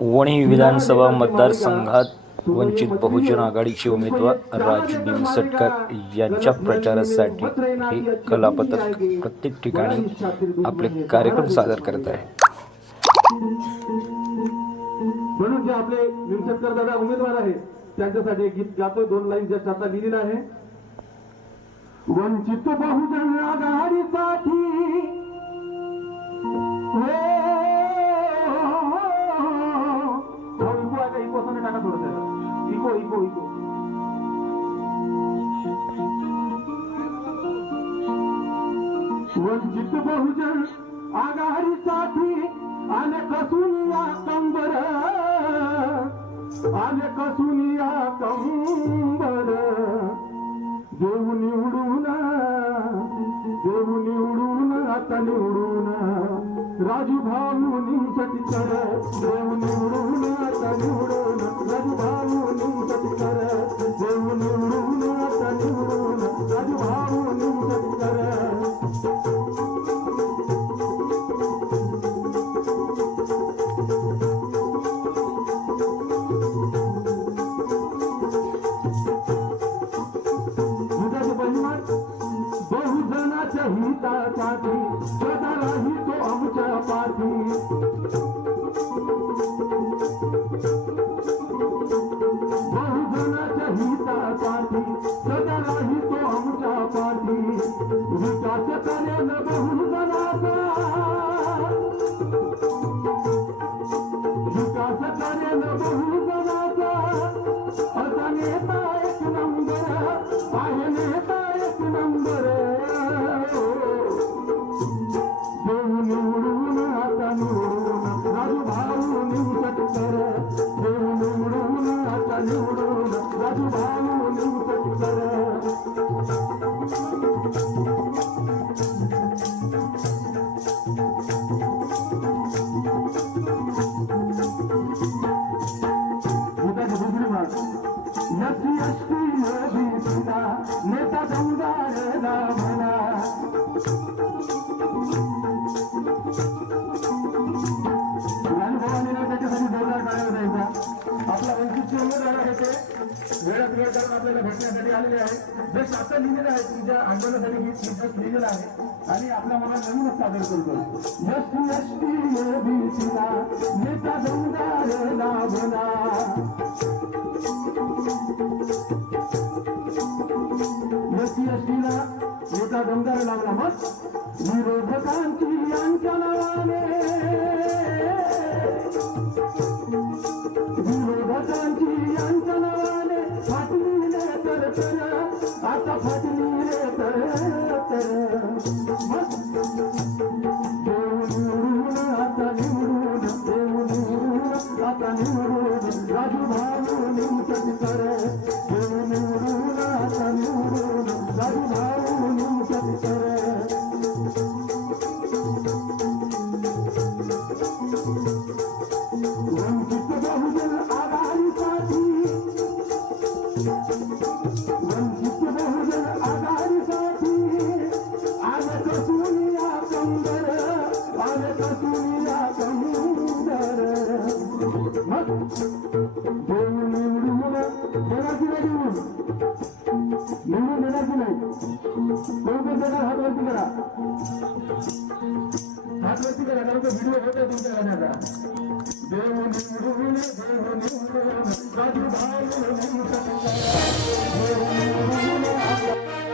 वणी विधानसभा मतदारसंघात वंचित बहुजन आघाडीचे उमेदवार राजू निमसटकर यांच्या प्रचारासाठी हे कलापथक प्रत्येक ठिकाणी आपले कार्यक्रम सादर करत आहे. म्हणून जे आपले निमसटकर दादा उमेदवार आहेत त्यांच्यासाठी एक गीत गातोय दोन लाईन जस्ट आता लिहिलेलं आहे वंचित बहुजन आघाडीसाठी बहुजन आघाडीसाठी आले कसून या कंबर. आले कसून या कंबर. देऊ निवडून देऊ निवडून आता निवडून. राजू भाऊ निमसटी कर देऊ निवडून आता निवडून. राजू भाऊ हितासाठी स्वतःलाही तो आमच्या पाठी वेळात वेळ करून आपल्याला भेटण्यासाठी आलेले आहे. जस्ट आता लिहिलेलं आहे तुमच्या आंदोलनासाठी गीत जस्ट लिहिलेलं आहे. आणि आपल्या मनात नवीनच सादर करतो. जस्ट नेता समुदायाला म्हणा एसटी नेता दमदार लागला मग. विरोधकांची यांच्या नावाने. मग देऊ निवडून देण्याची नाही नाही कोणतं देणार हात वरती करा हात वरती करा. कारण तो व्हिडिओ होतोय तुमच्या गाण्याचा देव निवडून देव निवडून राजू भाऊ निवडून देव निवडून